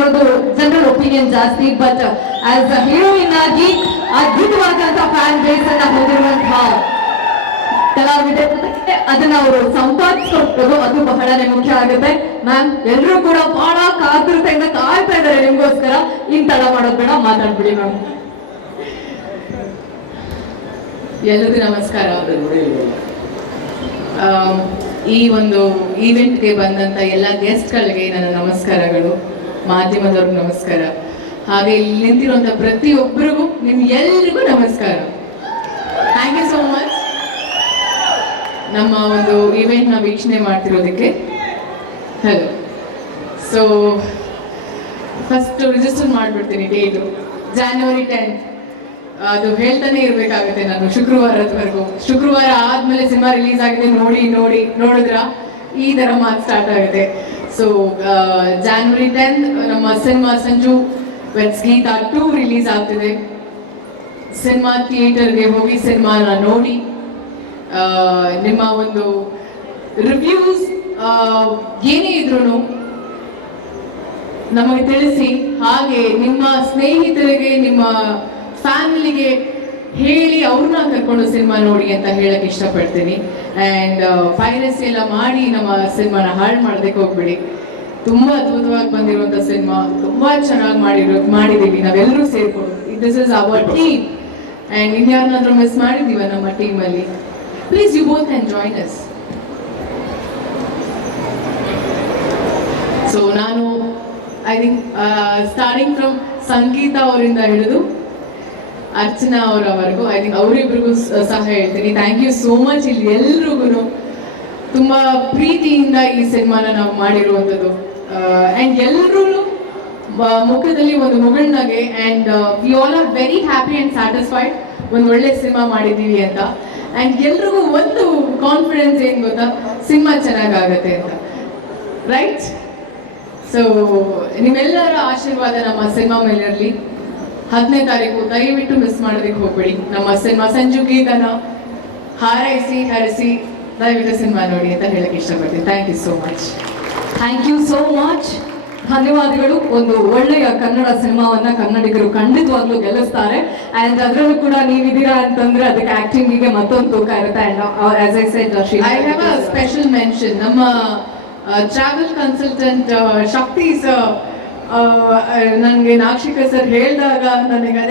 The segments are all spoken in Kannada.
ಇರೋದು ಜನರಲ್ ಒಪಿನಿಯನ್ ಜಾಸ್ತಿ. ಬಟ್ ಆಸ್ ಅ ಹೀರೋಯಿನ್ ಆಗಿ ಅದ್ಭುತವಾದಂತಹ ಫ್ಯಾನ್ ಬೇಸ್ ಅನ್ನ ಹೊಂದಿರುವಂತಹ ಕಲಾವಿದೆ, ಅದನ್ನ ಅವರು ಸಂಪಾದಿಸ್ಕೊಳ್ಬೋದು, ಅದು ಬಹಳನೇ ಮುಖ್ಯ ಆಗುತ್ತೆ. ಮ್ಯಾಮ್, ಎಲ್ಲರೂ ಕೂಡ ಬಹಳ ಕಾತುರತೆಯಿಂದ ಕಾಯ್ತಾ ಇದ್ದಾರೆ ನಿಮ್ಗೋಸ್ಕರ. ಇನ್ ತಡ ಮಾಡೋದು ಬೇಡ, ಮಾತಾಡ್ಬಿಡಿ ಮ್ಯಾಮ್. ಎಲ್ಲರಿಗೂ ನಮಸ್ಕಾರ. ಈ ಒಂದು ಈವೆಂಟ್ಗೆ ಬಂದಂಥ ಎಲ್ಲ ಗೆಸ್ಟ್ಗಳಿಗೆ ನನ್ನ ನಮಸ್ಕಾರಗಳು, ಮಾಧ್ಯಮದವ್ರಿಗೆ ನಮಸ್ಕಾರ, ಹಾಗೆ ಇಲ್ಲಿ ನಿಂತಿರುವಂಥ ಪ್ರತಿಯೊಬ್ಬರಿಗೂ ನಿಮ್ಗೆಲ್ರಿಗೂ ನಮಸ್ಕಾರ. ಥ್ಯಾಂಕ್ ಯು ಸೋ ಮಚ್ ನಮ್ಮ ಒಂದು ಈವೆಂಟ್ನ ವೀಕ್ಷಣೆ ಮಾಡ್ತಿರೋದಕ್ಕೆ. ಹಲೋ. ಸೊ ಫಸ್ಟ್ ರಿಜಿಸ್ಟರ್ ಮಾಡಿಬಿಡ್ತೀನಿ ಡೇಟು, January 10th. ಅದು ಹೇಳ್ತಾನೆ ಇರಬೇಕಾಗುತ್ತೆ ನಾನು ಶುಕ್ರವಾರದವರೆಗೂ. ಶುಕ್ರವಾರ ಆದಮೇಲೆ ಸಿನಿಮಾ ರಿಲೀಸ್ ಆಗಿದೆ, ನೋಡಿದ್ರ ಈ ಥರ ಮಾತು ಸ್ಟಾರ್ಟ್ ಆಗುತ್ತೆ. ಸೊ January 10th ನಮ್ಮ cinema Sanju weds Geetha 2 release ಆಗ್ತಿದೆ. ಸಿನಿಮಾ ಥಿಯೇಟರ್ಗೆ ಹೋಗಿ ಸಿನಿಮಾನ ನೋಡಿ ನಿಮ್ಮ ಒಂದು ರಿವ್ಯೂಸ್ ಏನೇ ಇದ್ರೂ ನಮಗೆ ತಿಳಿಸಿ, ಹಾಗೆ ನಿಮ್ಮ ಸ್ನೇಹಿತರಿಗೆ, ನಿಮ್ಮ ಫ್ಯಾಮಿಲಿಗೆ ಹೇಳಿ ಅವ್ರನ್ನ ಕರ್ಕೊಂಡು ಸಿನಿಮಾ ನೋಡಿ ಅಂತ ಹೇಳಕ್ ಇಷ್ಟಪಡ್ತೀನಿ. ಆ್ಯಂಡ್ ಪೈರಸಿ ಎಲ್ಲ ಮಾಡಿ ನಮ್ಮ ಸಿನಿಮಾನ ಹಾಳು ಮಾಡೋದಕ್ಕೆ ಹೋಗ್ಬಿಡಿ. ತುಂಬ ಅದ್ಭುತವಾಗಿ ಬಂದಿರುವಂಥ ಸಿನಿಮಾ, ತುಂಬ ಚೆನ್ನಾಗಿ ಮಾಡಿದ್ದೀವಿ ನಾವೆಲ್ಲರೂ ಸೇರ್ಕೊಂಡು. This is our team. And ಇನ್ಯಾರನ್ನಾದ್ರೂ ಮಿಸ್ ಮಾಡಿದ್ದೀವ ನಮ್ಮ ಟೀಮಲ್ಲಿ? Please you both can join us. So ನಾನು I think starting from Sangeetha ಅವರಿಂದ ಹಿಡಿದು ಅರ್ಚನಾ ಅವರವರೆಗೂ ಐ ಥಿಂಕ್ ಅವರಿಬ್ರಿಗೂ ಸಹ ಹೇಳ್ತೀನಿ ಥ್ಯಾಂಕ್ ಯು ಸೋ ಮಚ್. ಇಲ್ಲಿ ಎಲ್ರಿಗೂ ತುಂಬ ಪ್ರೀತಿಯಿಂದ ಈ ಸಿನಿಮಾನ ನಾವು ಮಾಡಿರುವಂಥದ್ದು. ಆ್ಯಂಡ್ ಎಲ್ಲರೂ ಮುಖದಲ್ಲಿ ಒಂದು ಮುಗುಳ್ನಗೆ. And we all are very happy and satisfied ಒಂದು ಒಳ್ಳೆ ಸಿನಿಮಾ ಮಾಡಿದ್ದೀವಿ ಅಂತ. ಆ್ಯಂಡ್ ಎಲ್ರಿಗೂ ಒಂದು ಕಾನ್ಫಿಡೆನ್ಸ್ ಏನು ಗೊತ್ತಾ, ಸಿನಿಮಾ ಚೆನ್ನಾಗಾಗತ್ತೆ ಅಂತ, ರೈಟ್? ಸೊ ನಿಮ್ಮೆಲ್ಲರ ಆಶೀರ್ವಾದ ನಮ್ಮ ಸಿನಿಮಾ ಮೇಲೆ ಇರಲಿ. 10ನೇ ತಾರೀಕು ದಯವಿಟ್ಟು ಮಿಸ್ ಮಾಡೋದಕ್ಕೆ ಹೋಗ್ಬೇಡಿ. ನಮ್ಮ ಸಿನಿಮಾ ಸಂಜು ಗೀತನ ಹಾರೈಸಿ ಹರಿಸಿ ದಯವಿಟ್ಟು ಸಿನಿಮಾ ನೋಡಿ ಅಂತ ಹೇಳಕ್ಕೆ ಇಷ್ಟಪಡ್ತೀನಿ. Thank you so much. Thank you so much, ಧನ್ಯವಾದಗಳು. ಒಂದು ಒಳ್ಳೆಯ ಕನ್ನಡ ಸಿನಿಮಾವನ್ನ ಕನ್ನಡಿಗರು ಖಂಡಿತವಾಗ್ಲೂ ಗೆಲ್ಲಿಸ್ತಾರೆ. ಅಂಡ್ ಅದರಲ್ಲೂ ಕೂಡ ನೀವಿದ್ದೀರಾ ಅಂತಂದ್ರೆ ಅದಕ್ಕೆ ಆಕ್ಟಿಂಗಿಗೆ ಮತ್ತೊಂದು ತೂಕ ಇರುತ್ತೆ. And as I said, I have a special mention. ನಮ್ಮ ಟ್ರಾವೆಲ್ ಕನ್ಸಲ್ಟೆಂಟ್ ಶಕ್ತಿ ಸರ್ ನನಗೆ ನಾಕ್ಷಿಕ ಸರ್ ಹೇಳಿದಾಗ ನನಗೆ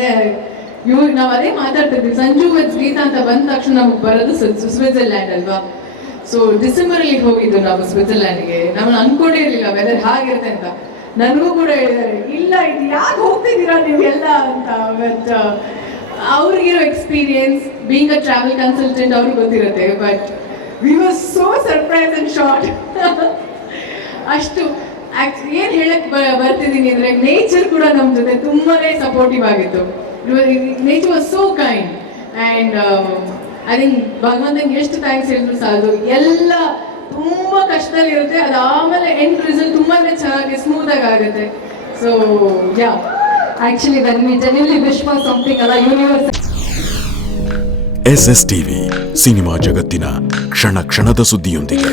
ನಾವು ಅದೇ ಮಾತಾಡ್ತಿದ್ವಿ. ಸಂಜು ವೆಟ್ಸ್ ಗೀತಾ ಅಂತ ಬಂದ ತಕ್ಷಣ ನಮಗೆ ಬರೋದು ಸ್ವಿಟ್ಜರ್ಲ್ಯಾಂಡ್ ಅಲ್ವಾ. ಸೊ ಡಿಸೆಂಬರಲ್ಲಿ ಹೋಗಿದ್ದು ನಾವು ಸ್ವಿಟ್ಜರ್ಲ್ಯಾಂಡ್ಗೆ. ನಾವು ಅನ್ಕೊಂಡೇ ಇರಲಿಲ್ಲ ವೆದರ್ ಹಾಗಿರುತ್ತೆ ಅಂತ. ನನಗೂ ಕೂಡ ಹೇಳಿದ್ದಾರೆ, ಇಲ್ಲ ಇದು ಯಾಕೆ ಹೋಗ್ತಿದ್ದೀರಾ ನೀವೆಲ್ಲ ಅಂತ. ಬಟ್ ಅವ್ರಿಗಿರೋ experience being a travel consultant ಅವ್ರಿಗೆ ಗೊತ್ತಿರುತ್ತೆ. But we was so surprise and shock. ಅಷ್ಟು ಏನು ಹೇಳಕ್ ಬರ್ತಿದ್ದೀನಿ ಅಂದರೆ ನೇಚರ್ ಕೂಡ ನಮ್ಮ ಜೊತೆ ತುಂಬಾನೇ ಸಪೋರ್ಟಿವ್ ಆಗಿತ್ತು. Nature was so kind. And I think ಭಗವಂತನಿಗೆ ಎಷ್ಟು ಥ್ಯಾಂಕ್ಸ್ ಹೇಳಿದ್ರು ಸಾಲದು. ಎಲ್ಲ ತುಂಬ ಕಷ್ಟದಲ್ಲಿರುತ್ತೆ, ಅದಾದಮೇಲೆ ಎಂಡ್ ರಿಸಲ್ಟ್ ತುಂಬಾ ಚೆನ್ನಾಗಿ ಸ್ಮೂತಾಗಿ ಆಗುತ್ತೆ. So yeah, actually when we genuinely wish for something ಅಲ್ಲ ಯೂನಿವರ್ಸ್. SS TV ಸಿನಿಮಾ ಜಗತ್ತಿನ ಕ್ಷಣ ಕ್ಷಣದ ಸುದ್ದಿಯೊಂದಿಗೆ.